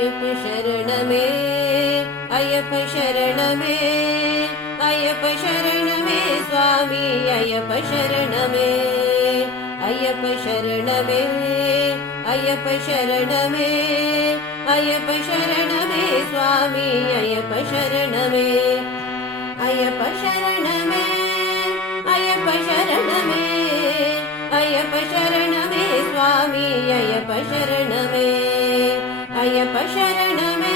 अय्यप्प शरणमे अय्यप्प शरणमे अय्यप्प शरणमे स्वामी अय्यप्प शरणमे अय्यप्प शरणमे अय्यप्प शरणमे अय्यप्प शरणमे स्वामी अय्यप्प शरणमे अय्यप्प शरणमे अय्यप्प शरणमे अय्यप्प शरणमे स्वामी अय्यप्प शरणमे अय्यप्प शरणमे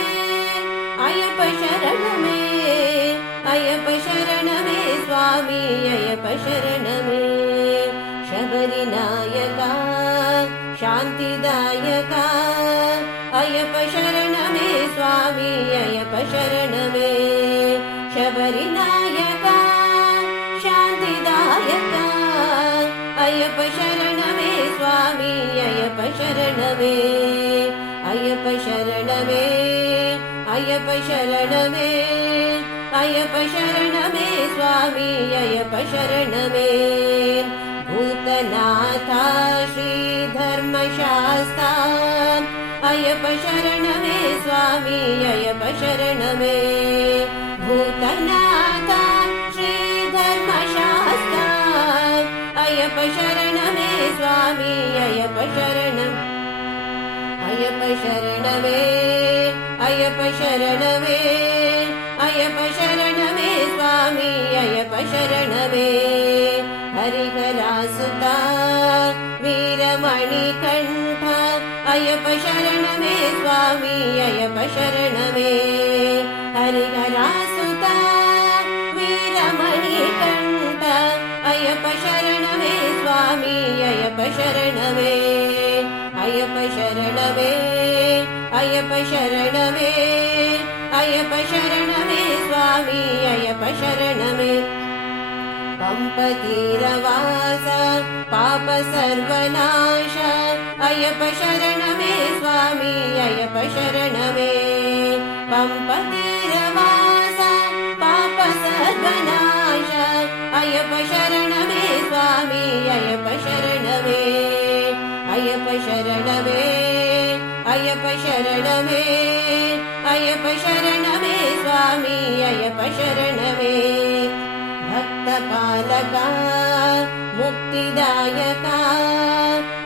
अय्यप्प शरणमे अय्यप्प शरणमे स्वामी अय्यप्प शरणमे शबरिनायका शान्तिदायका अय्यप्प शरणमे स्वामी अय्यप्प शरणमे शबरिनायका शान्तिदायका अय्यप्प शरणमे स्वामी अय्यप्प शरणमे अय्यप्प शरणमे अय्यप्प शरणमे अय्यप्प शरणमे स्वामी अय्यप्प शरणमे भूतनाथा श्रीधर्मशास्ता अय्यप्प शरणमे स्वामी अय्यप्प शरणमे भूतनाथा श्रीधर्मशास्ता अय्यप्प शरणमे स्वामी अय्यप्प शरणम् अय्यप्प शरणमे अय्यप्प शरणमे अय्यप्प शरणमे स्वामी अय्यप्प शरणमे हरिहरासुता वीरमणिकण्ठ अय्यप्प शरणमे स्वामी अय्यप्प शरणमे हरिहरासुता वीरमणिकण्ठ अय्यप्प शरणमे स्वामी अय्यप्प शरणमे अय्यप्प शरणमे अय्यप्प शरणमे अय्यप्प शरणमे स्वामी अय्यप्प शरणमे पंपतीरवास पाप सर्वनाश अय्यप्प शरणमे स्वामी अय्यप्प शरणमे पंपतीरवास पाप सर्वनाश अय्यप्प शरणमे स्वामी अय्यप्प शरणमे अय्यप्प शरणमे अय्यप्प शरणमे अय्यप्प शरणमे स्वामी अय्यप्प शरणमे भक्तपालका मुक्तिदायका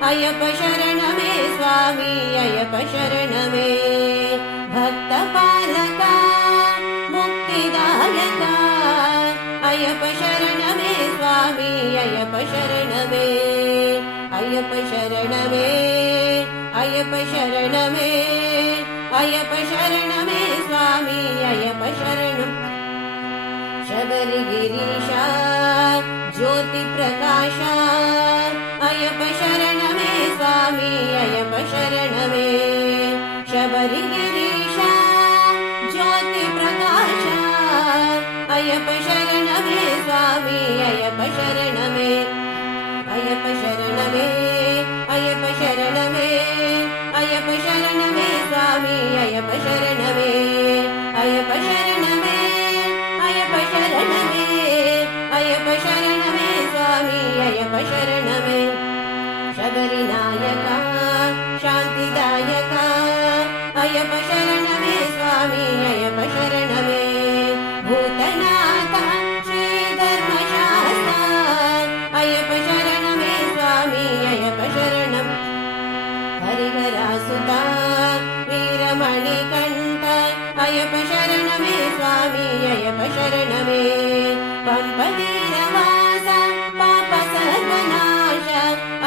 अय्यप्प शरणमे स्वामी अय्यप्प शरणमे भक्तपालका मुक्तिदायका अय्यप्प शरणमे स्वामी अय्यप्प शरणमे अय्यप्प शरणमे अय्यप्प शरणमे अय्यप्प शरणमे स्वामी अय्यप्प शरणम् शबरिगिरीशा ज्योतिप्रकाशा अय्यप्प शरणमे स्वामी अय्यप्प शरणमे शबरिगिरीशा ज्योतिप्रकाशा अय्यप्प शरणमे स्वामी अय्यप्प शरणमे अय्यप्प शरणमे अय्यप्प शरणमे अय्यप्प शरणमे स्वामी अय्यप्प शरणमे अय्यप्प शरणमे अय्यप्प शरणमे अय्यप्प शरणमे स्वामी अय्यप्प शरणमे शबरिनायका शान्तिदायका अय्यप्प शरणमे स्वामी अय्यप्प शरणमे भूतनाथा श्रीधर्मशास्ता अय्यप्प शरणमे स्वामी अय्यप्प शरणम् हरिहरासुता वीरमणिकण्ठ अय्यप्प शरणमे स्वामी अय्यप्प शरणमे पंपतीरवास पाप सर्वनाश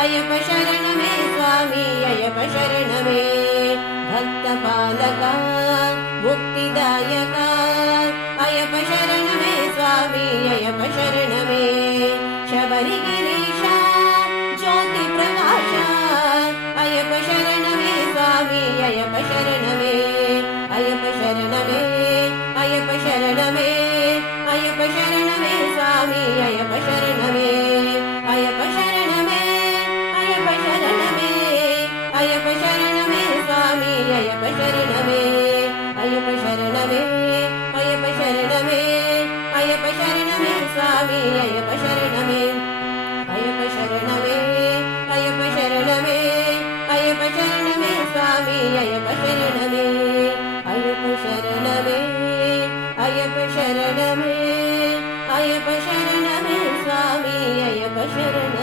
अय्यप्प शरणमे स्वामी अय्यप्प शरणमे भक्तपालका मुक्तिदायका अय्यप्प शरणमे स्वामी अय्यप्प शरणमे शबरिगिरीशा ज्योतिप्रकाशा अय्यप्प शरणमे स्वामी अय्यप्प शरणमे अय्यप्प शरणमे अय्यप्प शरणमे अय्यप्प शरणमे स्वामी अय्यप्प शरणमे अय्यप्प शरणमे अय्यप्प शरणमे अय्यप्प शरणमे स्वामी अय्यप्प शरणमे अय्यप्प शरणमे अय्यप्प शरणमे अय्यप्प शरणमे स्वामी अय्यप्प शरणमे अय्यप्प शरणमे अय्यप्प शरणमे अय्यप्प शरणमे स्वामी अय्यप्प शरणमे अय्यप्प शरणमे स्वामी अय्यप्प शरणमे